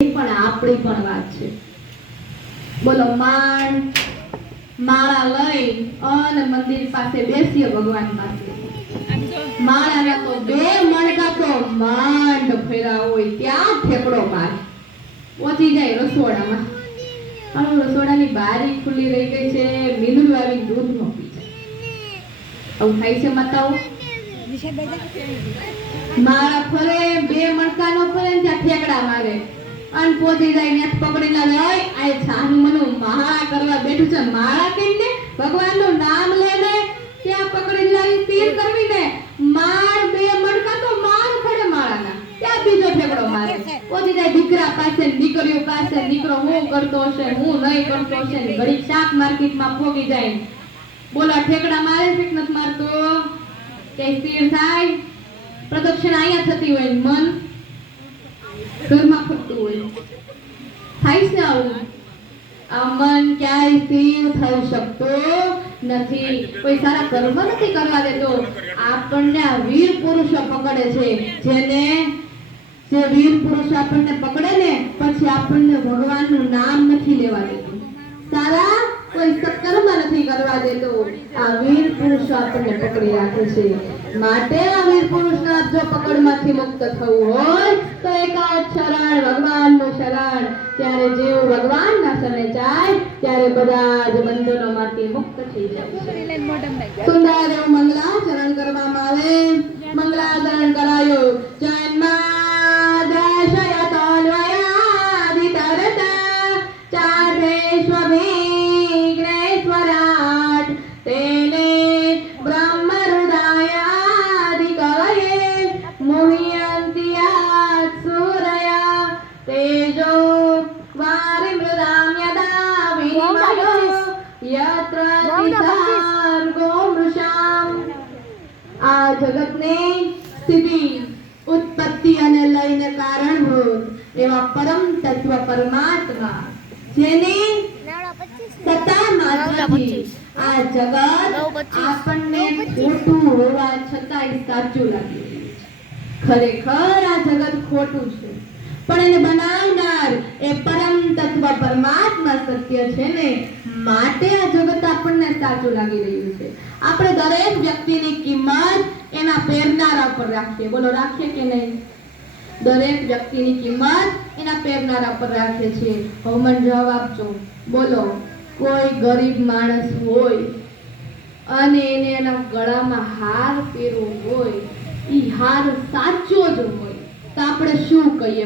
પણ આપણી પણ વાત છે। બોલો માળા લઈ અને મંદિર પાસે બેસીએ ભગવાન પાસે। માળાના તો બે મણકા તો માંડ ફેરા હોય ત્યાં ઠેકડો મારે પહોંચી જાય રસોડામાં। અને રસોડાની બારી ખુલ્લી રહી ગઈ છે, મીંદડું આવી દૂધ નો પી જાય। આવું થાય છે માતાઓ। માળા ફરે બે મણકા નો ફરે ત્યાં ઠેકડા મારે અને પોતી જાય ને પકડીને લઈ આ છાનું મનું માળા કરવા બેઠું છે, માળા કહીને ભગવાનનું નામ લેને ત્યાં પકડી લાવી તીર કરવી ને માર બે મણકા તો માર પડે માળાના ત્યાં બીજો ઠેકડો મારે પોતી જાય દીકરા પાસે દીકરીઓ પાસે। દીકરો હું કરતો હશે હું નહીં કરતો હશે ને ઘડી શાક માર્કેટમાં પોગી જાય। બોલો ઠેકડા મારે છે કે નથી મારતો? કે સ્થિર થાય? પ્રદક્ષિણા અહીંયા થતી હોય મન ઘરમાં ફરતું હોય થાય છે આવું। આ મન ક્યાંય સ્થિર થઈ શકતો નથી, કોઈ સારા કર્મ નથી કરવા દેતો। આપણને આ વીર પુરુષો પકડે છે, જે વીર પુરુષ આપણને પકડે ને પછી આપણને ભગવાનનું નામ નથી લેવા દેતું, સારા કોઈ સત્કર્મ નથી કરવા દેતો। આ વીર પુરુષો આપણને પકડી રાખે છે। માટે આ વીર પુરુષના જો પકડમાંથી મુક્ત થવું હોય તો એકાદ શરણ ભગવાનનું શરણ। ત્યારે જેવું ભગવાનના શરણે જાય ત્યારે બધા જ બંધનોમાંથી મુક્ત થઈ જાય છે। સુંદર એવું મંગલાચરણ કરવામાં આવે। મંગલાચરણ કરાયો આ જગતની સ્થિતિ ઉત્પત્તિ અને લયને કારણભૂત એવા પરમ તત્વ પરમાત્મા જેની સત્તા માત્રથી આ જગત આપણને ખોટું હોવા છતાંય સાચું લાગી રહ્યું છે। ખરેખર આ જગત ખોટું છે પણ એને બનાવનાર એ પરમ તત્વ પરમાત્મા સત્ય છે ને માટે આ જગત આપણને સાચું લાગી રહ્યું છે। આપણે દરેક વ્યક્તિની કિંમત એના પહેરનારા પર રાખીએ। બોલો રાખીએ કે નહીં? દરેક વ્યક્તિની કિંમત એના પહેરનારા પર રાખીએ છીએ। હવે મને જવાબ આપજો। બોલો કોઈ ગરીબ માણસ હોય અને એને એના ગળામાં હાર પહેરવો હોય, ઈ હાર સાચો જ હોય તો આપણે શું કહીએ?